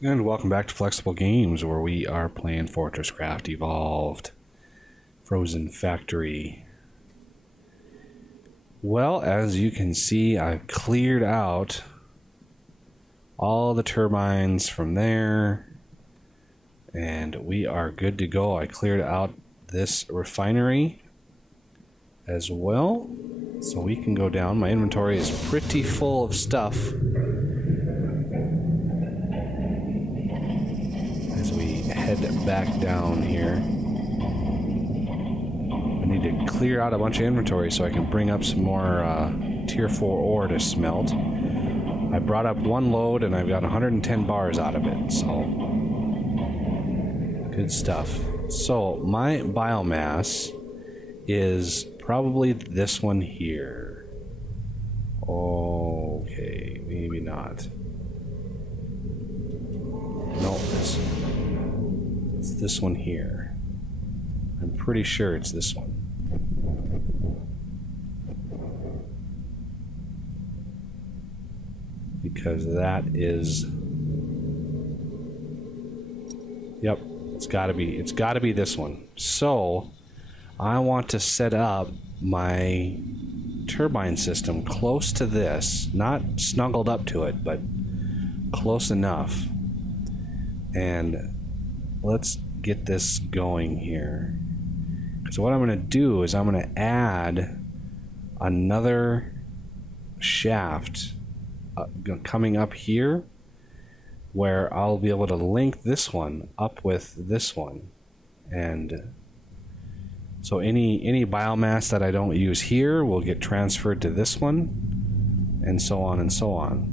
And welcome back to Flexible Games, where we are playing FortressCraft Evolved Frozen Factory. Well, as you can see, I've cleared out all the turbines from there, and we are good to go. I cleared out this refinery as well, so we can go down. My inventory is pretty full of stuff. As we head back down here, I need to clear out a bunch of inventory so I can bring up some more tier 4 ore to smelt. I brought up one load and I've got 110 bars out of it, so good stuff. So my biomass is probably this one here. Okay, maybe not. No, it's this one here. I'm pretty sure it's this one. Because that is... Yep, it's gotta be this one. So, I want to set up my turbine system close to this. Not snuggled up to it, but close enough. And let's get this going here. So what I'm going to do is I'm going to add another shaft coming up here, where I'll be able to link this one up with this one. And so any biomass that I don't use here will get transferred to this one, and so on and so on.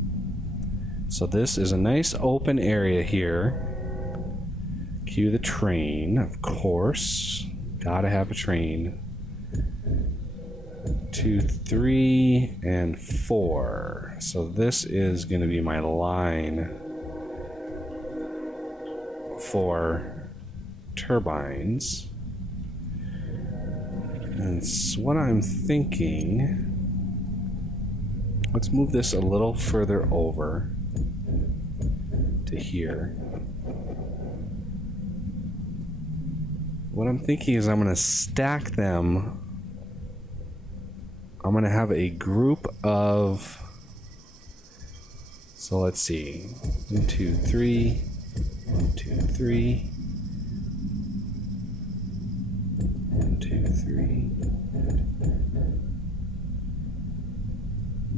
So this is a nice open area here. Cue the train, of course. Gotta have a train. 2, 3, and 4. So this is going to be my line for turbines. And it's what I'm thinking. Let's move this a little further over to here. What I'm thinking is I'm going to stack them. I'm going to have a group of... So let's see. 1, 2, 3. 1, 2, 3. 1, 2, 3.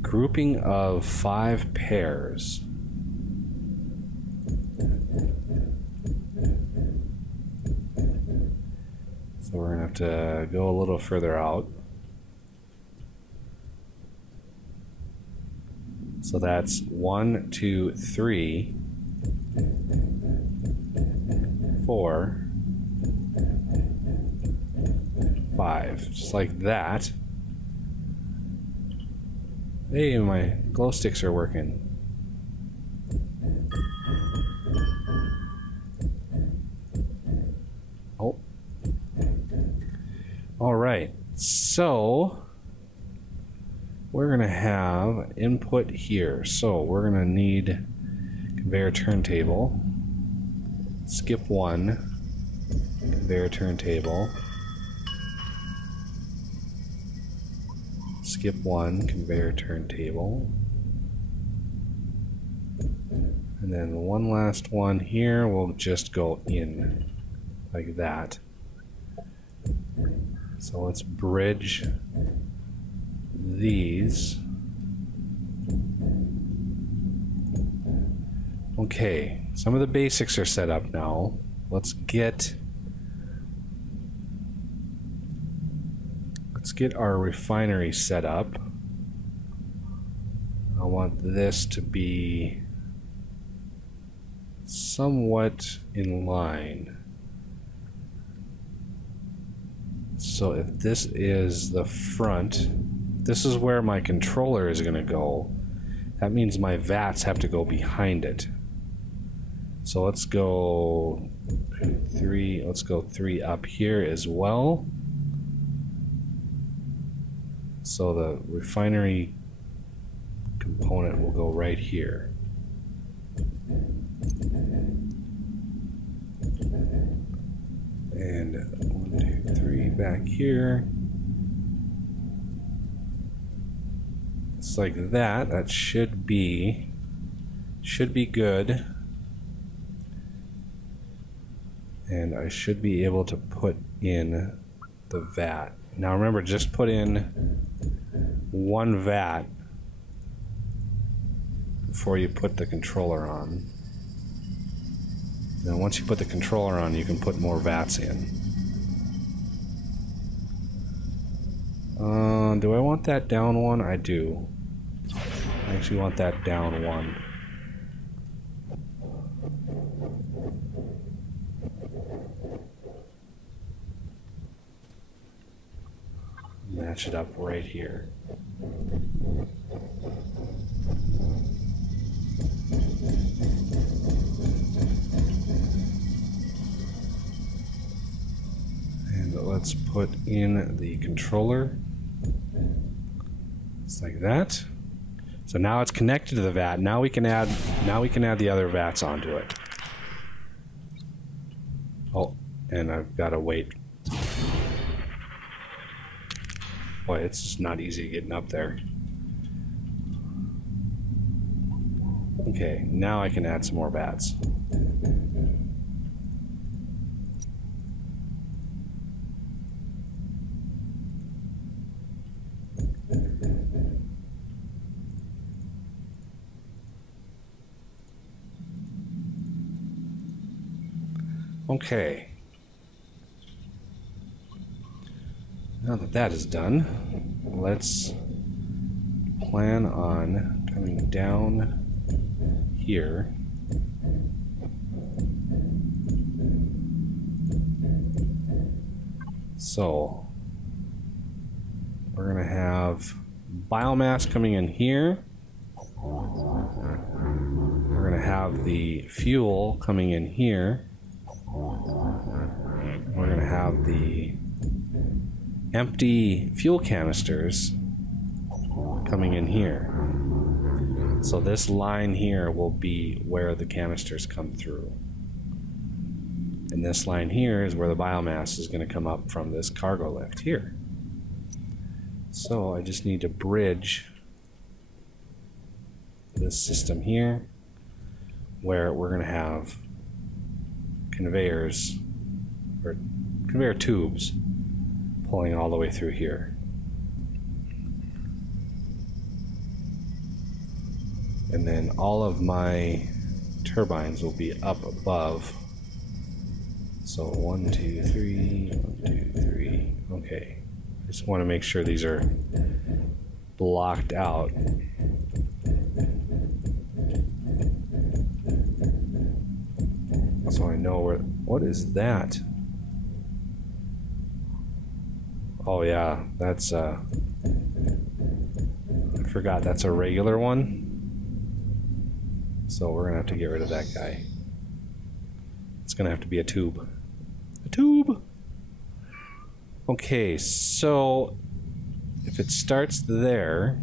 Grouping of 5 pairs. So we're going to have to go a little further out. So that's 1, 2, 3, 4, 5. Just like that. Hey, my glow sticks are working. Oh. Alright, so we're going to have input here. So we're going to need conveyor turntable. Skip 1. Conveyor turntable. Skip 1. Conveyor turntable. And then one last one here will just go in like that. So let's bridge these. Okay, some of the basics are set up now. Let's get our refinery set up. I want this to be somewhat in line. So if this is the front, this is where my controller is going to go. That means my vats have to go behind it. So let's go 3. Let's go 3 up here as well. So the refinery component will go right here. back here. It's like that. That should be good. And I should be able to put in the vat. Now remember, just put in one vat before you put the controller on. Now once you put the controller on, you can put more vats in. Do I want that down one? I do. I actually want that down one. Match it up right here. And let's put in the controller. It's like that. So now it's connected to the vat. Now we can add the other vats onto it. Oh, and I've got to wait. Boy, it's just not easy getting up there. Okay, now I can add some more vats. Okay. Now that that is done, let's plan on coming down here. So we're going to have biomass coming in here. We're going to have the fuel coming in here. We're going to have the empty fuel canisters coming in here. So this line here will be where the canisters come through. And this line here is where the biomass is going to come up from this cargo lift here. So I just need to bridge this system here where we're going to have conveyors or conveyor tubes pulling all the way through here. And then all of my turbines will be up above. So 1, 2, 3, 1, 2, 3. Okay. I just want to make sure these are blocked out. So I know where. What is that? Oh yeah, that's I forgot that's a regular one. So we're gonna have to get rid of that guy. It's gonna have to be a tube. A tube! Okay, so if it starts there,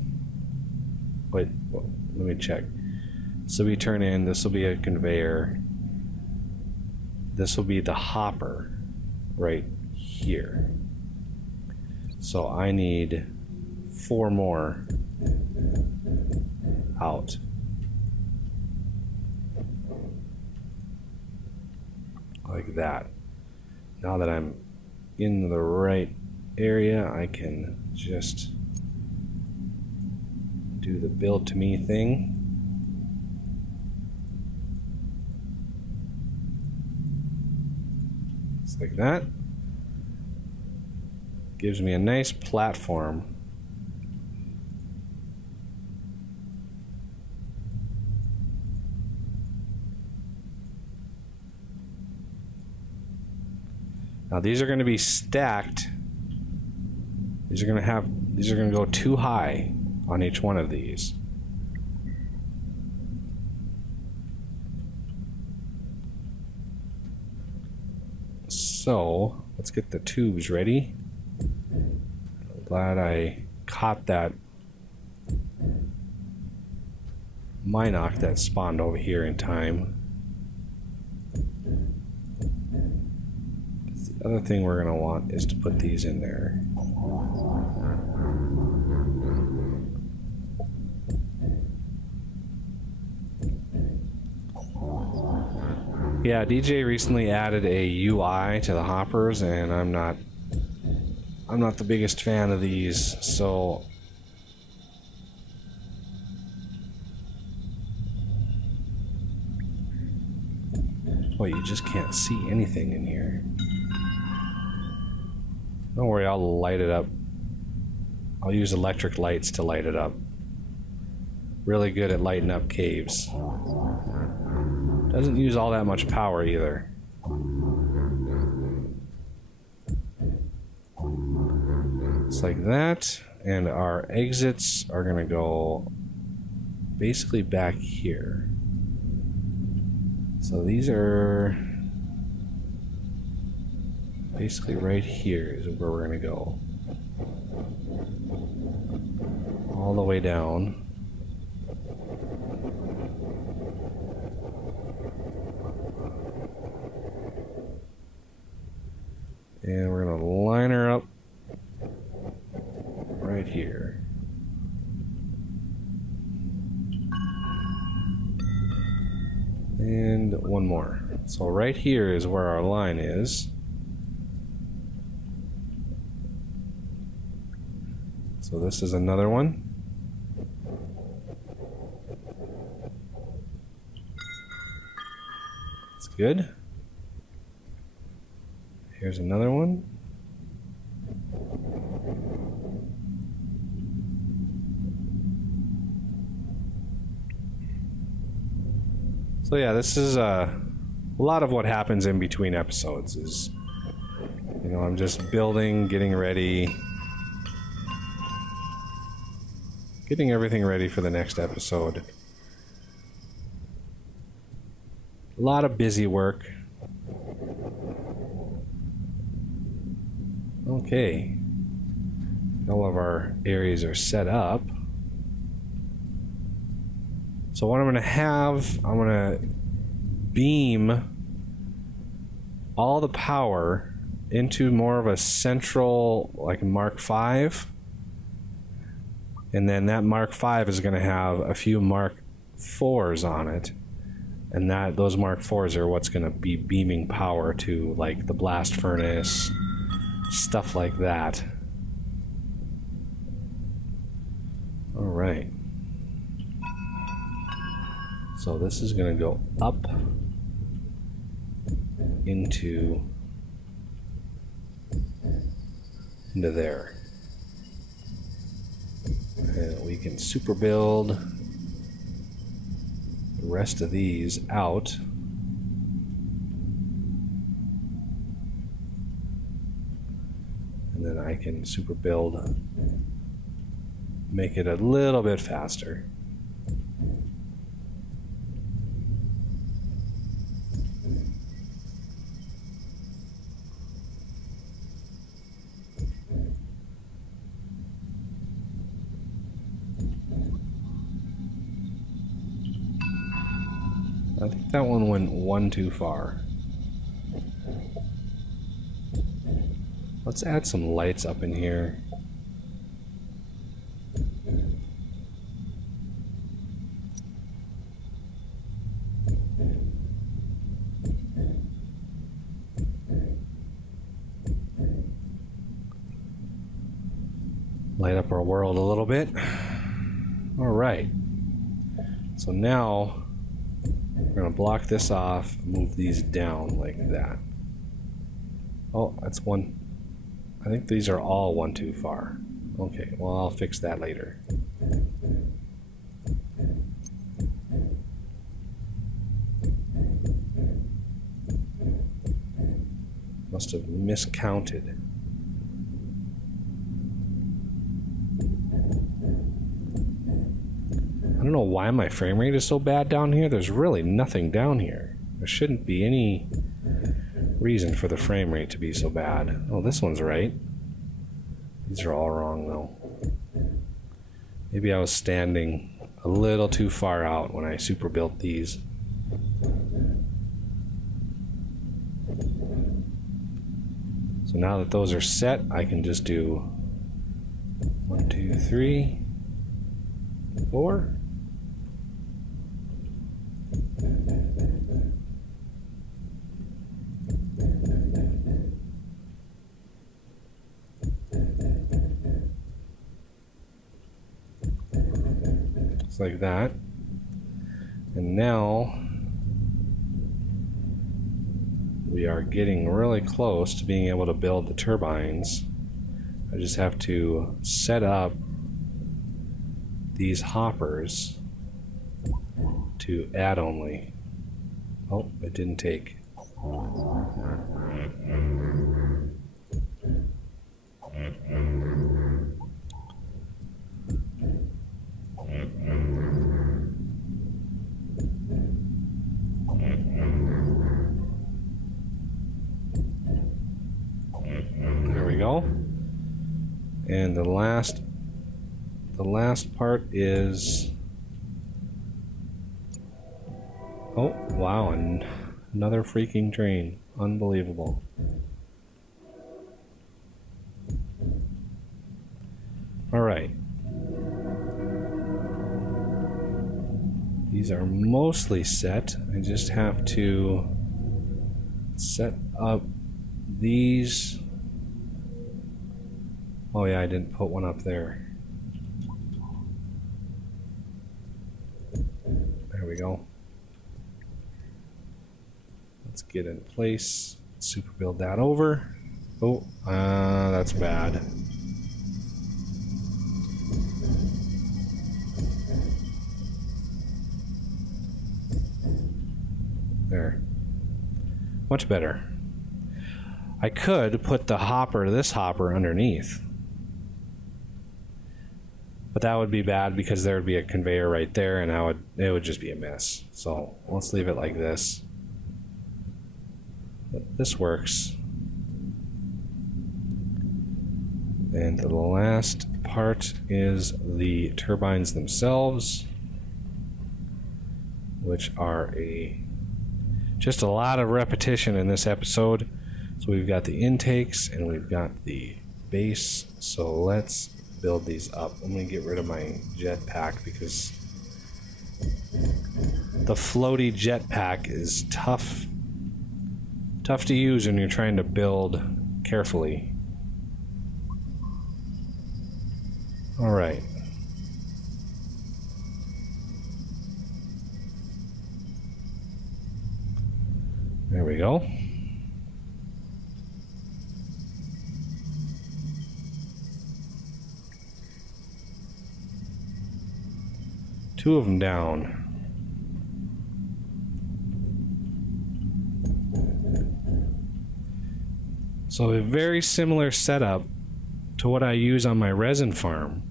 wait, well, let me check. So we turn in, this will be a conveyor. This will be the hopper right here. So I need 4 more out. Like that. Now that I'm in the right area, I can just do the build to me thing. Just like that. Gives me a nice platform. Now these are going to be stacked. These are going to go too high on each one of these. So let's get the tubes ready. Glad I caught that Minoc that spawned over here in time. other thing we're going to want is to put these in there. Yeah, DJ recently added a UI to the hoppers, and I'm not the biggest fan of these, so oh, you just can't see anything in here. Don't worry, I'll light it up. I'll use electric lights to light it up. Really good at lighting up caves. Doesn't use all that much power either. It's like that, and our exits are gonna go basically back here. So these are basically right here is where we're gonna go. All the way down. And we're gonna line her up right here. And one more. So right here is where our line is. So this is another one. That's good. Here's another one. So yeah, this is a lot of what happens in between episodes is, you know, I'm just building, getting ready, getting everything ready for the next episode. A lot of busy work. Okay. All of our areas are set up. So what I'm going to have, I'm going to beam all the power into more of a central, like Mark V. And then that Mark V is going to have a few Mark IVs on it. And those Mark IVs are what's going to be beaming power to, like, the blast furnace, stuff like that. All right. So this is going to go up into there. And we can super build the rest of these out. And then I can super build, make it a little bit faster. I think that one went one too far. Let's add some lights up in here. Light up our world a little bit. All right. So now we're going to block this off, move these down like that. Oh, that's one. I think these are all one too far. Okay, well, I'll fix that later. Must have miscounted. I don't know why my frame rate is so bad down here. There's really nothing down here. There shouldn't be any reason for the frame rate to be so bad. Oh, this one's right. These are all wrong though. Maybe I was standing a little too far out when I super built these. So now that those are set, I can just do 1, 2, 3, 4. Just like that. And now we are getting really close to being able to build the turbines. I just have to set up these hoppers to add only. Oh, it didn't take. There we go. And the last part is, oh wow, and another freaking train. Unbelievable. All right. These are mostly set. I just have to set up these. Oh yeah, I didn't put one up there. There we go. Let's get in place. Super build that over. Oh, that's bad. There. Much better. I could put the hopper, this hopper, underneath. But that would be bad because there would be a conveyor right there and it would just be a mess. So let's leave it like this. But this works. And the last part is the turbines themselves, which are just a lot of repetition in this episode. So we've got the intakes and we've got the base. So let's build these up. I'm going to get rid of my jetpack because the floaty jetpack is tough to use when you're trying to build carefully. All right. There we go. Two of them down. So a very similar setup to what I use on my resin farm.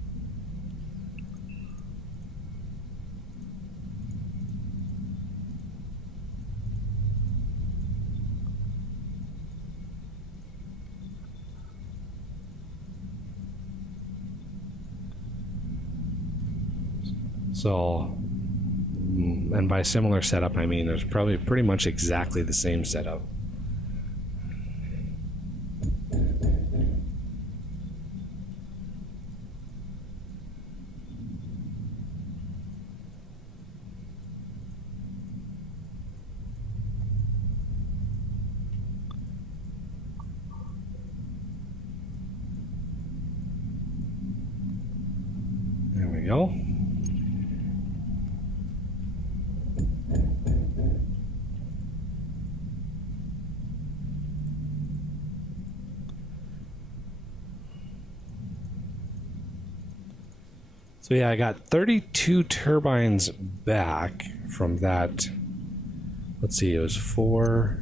So, and by similar setup, I mean there's probably pretty much exactly the same setup. There we go. So yeah, I got 32 turbines back from that. Let's see, it was 4,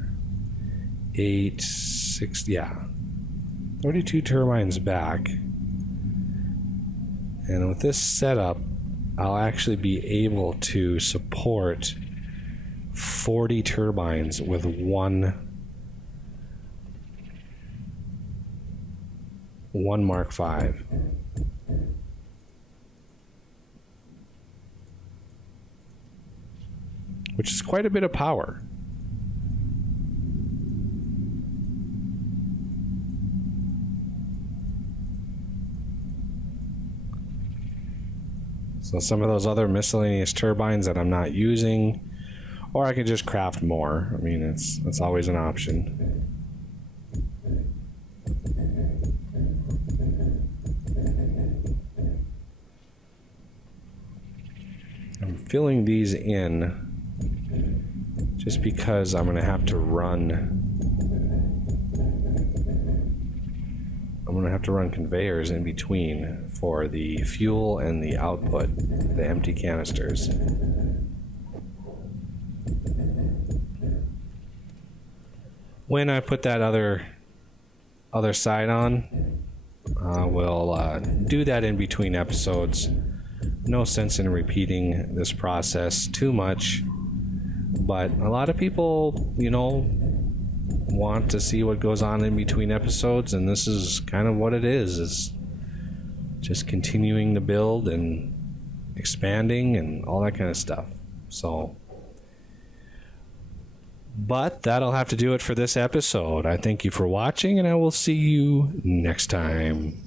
8, 6, yeah. 32 turbines back. And with this setup, I'll actually be able to support 40 turbines with one Mark V. Which is quite a bit of power. So some of those other miscellaneous turbines that I'm not using, or I can just craft more. I mean, it's always an option. I'm filling these in just because I'm going to have to run. I'm going to have to run conveyors in between for the fuel and the output, the empty canisters. When I put that other side on, we'll do that in between episodes. No sense in repeating this process too much, but a lot of people, you know, want to see what goes on in between episodes, and this is kind of what it is. It's just continuing the build and expanding and all that kind of stuff. So, but that'll have to do it for this episode. I thank you for watching, and I will see you next time.